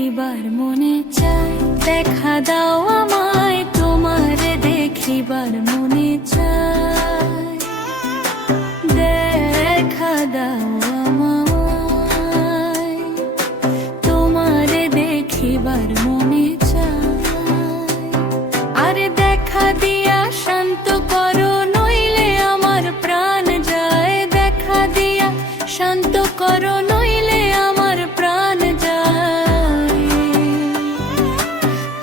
দেখিবার মনে চায়, দেখা দাও আমায় তোমারে দেখিবার মনে চায়, দেখা দাও আমায় তোমারে দেখিবার মনে চায়। আরে দেখা দিয়া শান্ত করো নইলে আমার প্রাণ যায়, দেখা দিয়া শান্ত করো নইলে আমার প্রাণ যায়,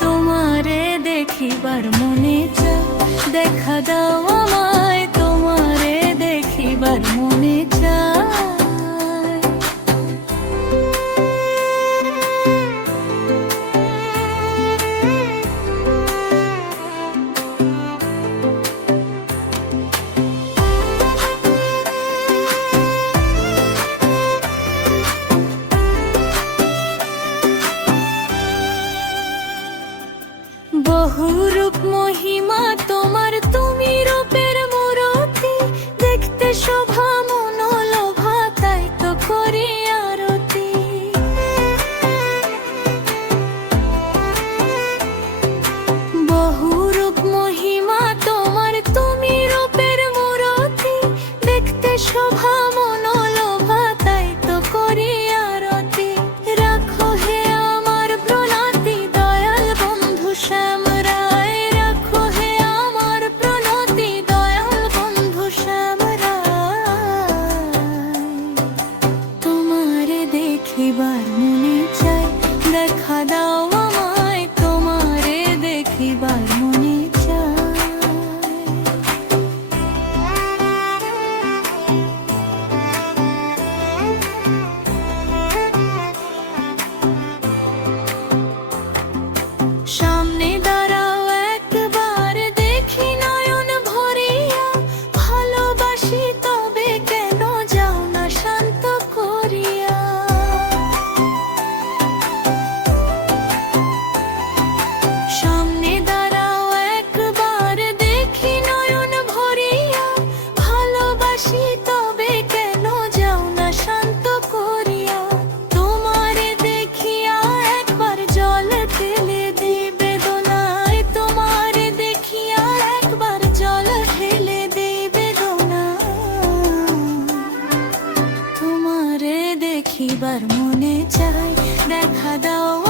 তোমারে দেখিবার মনে চায়, দেখা দাও আমায় তোমারে দেখিবার মনে চায়। বহুরূপ মহিমা তোমার, তুমি রূপের মূরতি, দেখতে শোভা মনোলোভা তাই তো করি আরতি। বহুরূপ মহিমা তোমার, তুমি রূপের মূরতি, দেখতে শোভা মনোলোভা তাই তো করি আরতি। রাখো হে আমার প্রণতি দয়াল বন্ধু শ্যাম রায়, রাখো হে আমার প্রণতি দয়াল বন্ধু শ্যাম রায়, তোমারে দেখিবার মনে চায়, দেখা দাও আমায় তোমারে দেখিবার মনে চায়। সামনে দাঁড়াও একবার দেখি নয়ন ভরিয়া, ভালোবাসি তবে কেন যাও না শান্ত করিয়া। সামনে দাঁড়াও একবার দেখি নয়ন ভরিয়া, ভালোবাসি তবে কেন যাও না শান্ত করিয়া। তোমারে দেখিয়া একবার জল ঢেলে দিই বেদনায়, তোমারে দেখিয়া একবার জল ঢেলে দিই বেদনায়, তোমারে দেখিবার মনে চায়, দেখা দাও